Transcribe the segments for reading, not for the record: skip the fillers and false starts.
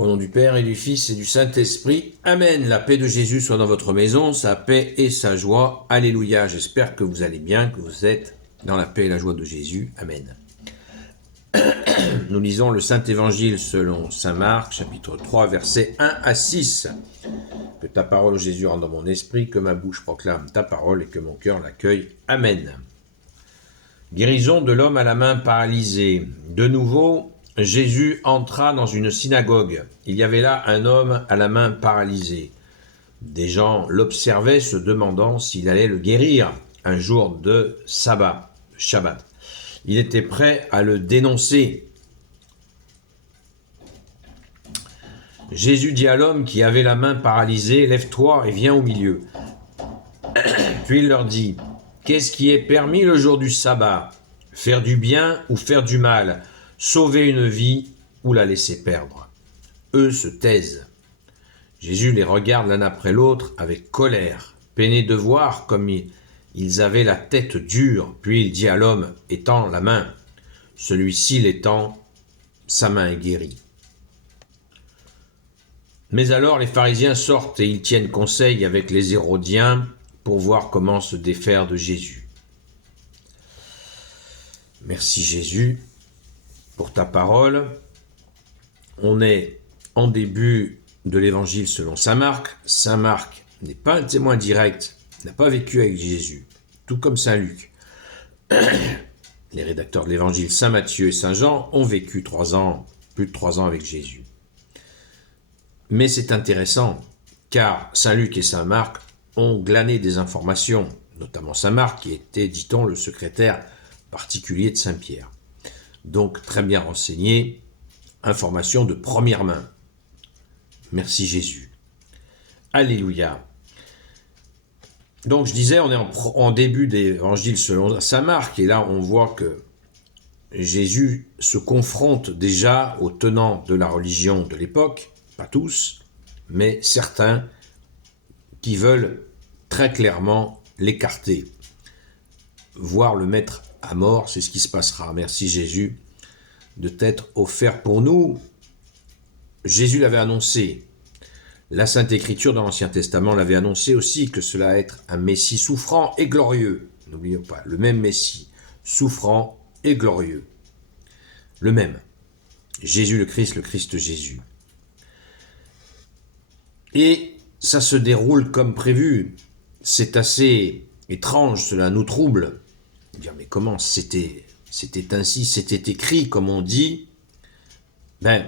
Au nom du Père et du Fils et du Saint-Esprit. Amen. La paix de Jésus soit dans votre maison, sa paix et sa joie. Alléluia. J'espère que vous allez bien, que vous êtes dans la paix et la joie de Jésus. Amen. Nous lisons le Saint-Évangile selon saint Marc, chapitre 3, versets 1 à 6. Que ta parole, Jésus, rentre dans mon esprit, que ma bouche proclame ta parole et que mon cœur l'accueille. Amen. Guérison de l'homme à la main paralysée. De nouveau, Jésus entra dans une synagogue. Il y avait là un homme à la main paralysée. Des gens l'observaient, se demandant s'il allait le guérir un jour de sabbat, Shabbat. Il était prêt à le dénoncer. Jésus dit à l'homme qui avait la main paralysée, « Lève-toi et viens au milieu. » Puis il leur dit, « Qu'est-ce qui est permis le jour du sabbat? Faire du bien ou faire du mal? Sauver une vie ou la laisser perdre? » Eux se taisent. Jésus les regarde l'un après l'autre avec colère, peiné de voir comme ils avaient la tête dure. Puis il dit à l'homme, « Étends la main. » Celui-ci l'étend, sa main est guérie. Mais alors les pharisiens sortent et ils tiennent conseil avec les Hérodiens pour voir comment se défaire de Jésus. Merci Jésus pour ta parole. On est en début de l'évangile selon saint Marc. Saint Marc n'est pas un témoin direct, n'a pas vécu avec Jésus, tout comme saint Luc. Les rédacteurs de l'évangile saint Matthieu et saint Jean ont vécu plus de 3 ans avec Jésus. Mais c'est intéressant, car saint Luc et saint Marc ont glané des informations, notamment saint Marc qui était, dit-on, le secrétaire particulier de saint Pierre. Donc très bien renseigné, information de première main. Merci Jésus. Alléluia. Donc je disais, on est en début d'évangile selon saint Marc, et là on voit que Jésus se confronte déjà aux tenants de la religion de l'époque, pas tous, mais certains qui veulent très clairement l'écarter, voire le mettre à mort. C'est ce qui se passera. Merci Jésus de t'être offert pour nous. Jésus l'avait annoncé. La Sainte Écriture dans l'Ancien Testament l'avait annoncé aussi, que cela allait être un Messie souffrant et glorieux. N'oublions pas, le même Messie, souffrant et glorieux. Le même. Jésus le Christ Jésus. Et ça se déroule comme prévu. C'est assez étrange, cela nous trouble. Dire, mais comment c'était ainsi, c'était écrit, comme on dit. Ça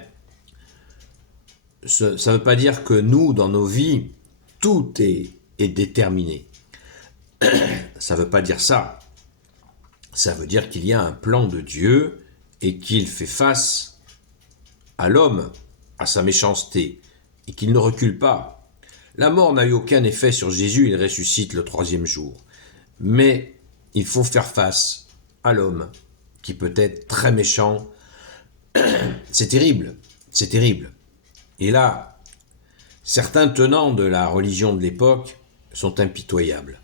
ne veut pas dire que nous, dans nos vies, tout est déterminé. Ça ne veut pas dire ça. Ça veut dire qu'il y a un plan de Dieu et qu'il fait face à l'homme, à sa méchanceté, et qu'il ne recule pas. La mort n'a eu aucun effet sur Jésus, il ressuscite le 3e jour. Mais il faut faire face à l'homme, qui peut être très méchant. C'est terrible, c'est terrible. Et là, certains tenants de la religion de l'époque sont impitoyables.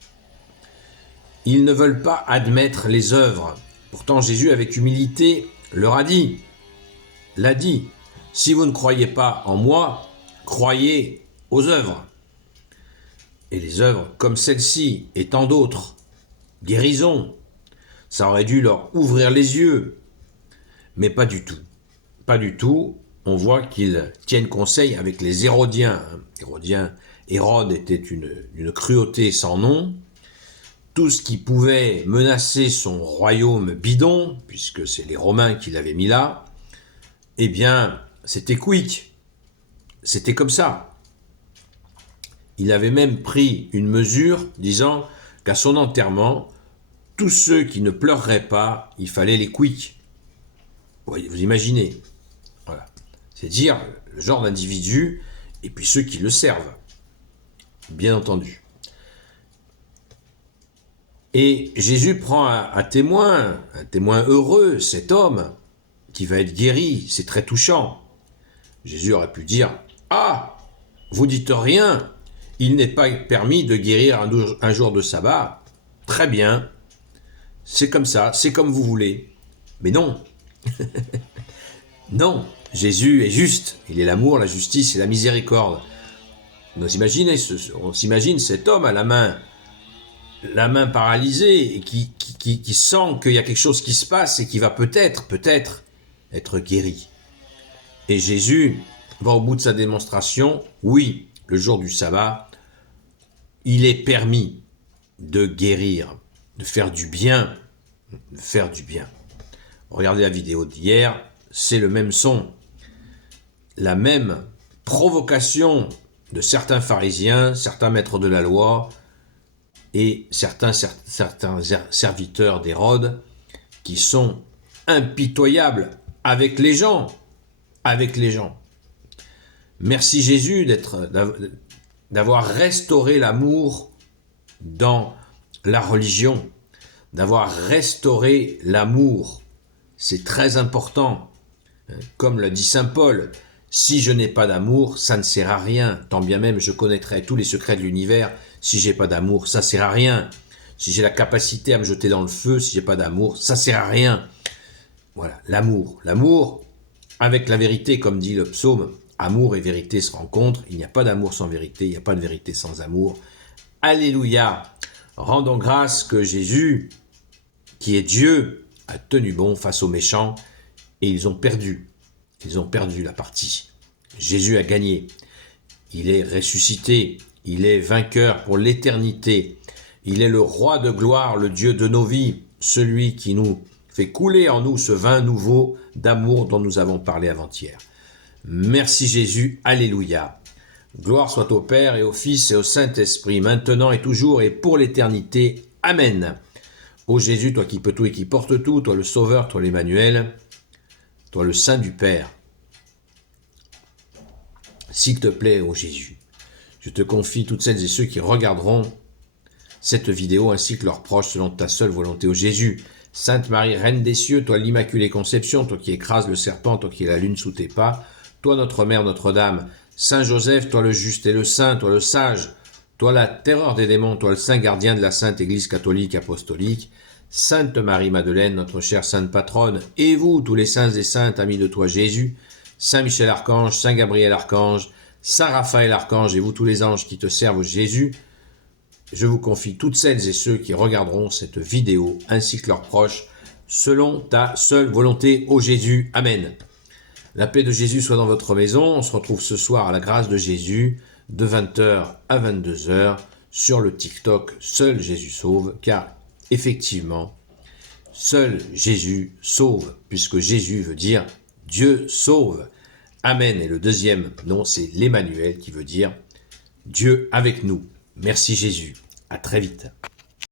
Ils ne veulent pas admettre les œuvres. Pourtant, Jésus, avec humilité, l'a dit, « Si vous ne croyez pas en moi, croyez aux œuvres. » Et les œuvres comme celle-ci et tant d'autres, guérison, ça aurait dû leur ouvrir les yeux. Mais pas du tout. Pas du tout. On voit qu'ils tiennent conseil avec les Hérodiens. Hérode était une cruauté sans nom. Tout ce qui pouvait menacer son royaume bidon, puisque c'est les Romains qui l'avaient mis là, eh bien, c'était quick. C'était comme ça. Il avait même pris une mesure disant qu'à son enterrement, tous ceux qui ne pleureraient pas, il fallait les quick. Vous imaginez. Voilà. C'est dire le genre d'individu et puis ceux qui le servent. Bien entendu. Et Jésus prend un témoin heureux, cet homme qui va être guéri. C'est très touchant. Jésus aurait pu dire, « Ah, vous dites rien, il n'est pas permis de guérir un jour de sabbat. Très bien, c'est comme ça, c'est comme vous voulez. » Mais non, non, Jésus est juste, il est l'amour, la justice et la miséricorde. On s'imagine cet homme à la main paralysée et qui sent qu'il y a quelque chose qui se passe et qui va peut-être être guéri. Et Jésus va au bout de sa démonstration. Oui, le jour du sabbat, il est permis de guérir, de faire du bien, Regardez la vidéo d'hier, c'est le même son, la même provocation de certains pharisiens, certains maîtres de la loi et certains serviteurs d'Hérode qui sont impitoyables avec les gens. Merci Jésus d'avoir restauré l'amour dans la religion, d'avoir restauré l'amour. C'est très important. Comme le dit saint Paul, si je n'ai pas d'amour, ça ne sert à rien. Tant bien même je connaîtrai tous les secrets de l'univers, si j'ai pas d'amour, ça sert à rien. Si j'ai la capacité à me jeter dans le feu, si j'ai pas d'amour, ça sert à rien. Voilà, l'amour. L'amour avec la vérité, comme dit le psaume, amour et vérité se rencontrent. Il n'y a pas d'amour sans vérité, il n'y a pas de vérité sans amour. Alléluia. Rendons grâce que Jésus, qui est Dieu, a tenu bon face aux méchants et ils ont perdu. Ils ont perdu la partie. Jésus a gagné. Il est ressuscité. Il est vainqueur pour l'éternité. Il est le roi de gloire, le Dieu de nos vies, celui qui nous fait couler en nous ce vin nouveau d'amour dont nous avons parlé avant-hier. Merci Jésus, alléluia. Gloire soit au Père et au Fils et au Saint-Esprit, maintenant et toujours et pour l'éternité. Amen. Ô Jésus, toi qui peux tout et qui portes tout, toi le Sauveur, toi l'Emmanuel, toi le Saint du Père. S'il te plaît, ô Jésus, je te confie toutes celles et ceux qui regarderont cette vidéo ainsi que leurs proches selon ta seule volonté, ô Jésus. Sainte Marie, Reine des cieux, toi l'Immaculée Conception, toi qui écrases le serpent, toi qui es la lune sous tes pas, toi notre Mère Notre-Dame, Saint Joseph, toi le juste et le saint, toi le sage, toi la terreur des démons, toi le saint gardien de la Sainte Église catholique apostolique, Sainte Marie-Madeleine, notre chère Sainte Patronne, et vous, tous les saints et saintes, amis de toi Jésus, Saint Michel Archange, Saint Gabriel Archange, Saint Raphaël Archange, et vous tous les anges qui te servent Jésus, je vous confie toutes celles et ceux qui regarderont cette vidéo, ainsi que leurs proches, selon ta seule volonté, ô Jésus. Amen. La paix de Jésus soit dans votre maison. On se retrouve ce soir à la grâce de Jésus, de 20h à 22h, sur le TikTok Seul Jésus sauve, car effectivement, seul Jésus sauve, puisque Jésus veut dire Dieu sauve. Amen. Et le deuxième nom, c'est l'Emmanuel, qui veut dire Dieu avec nous. Merci Jésus. À très vite.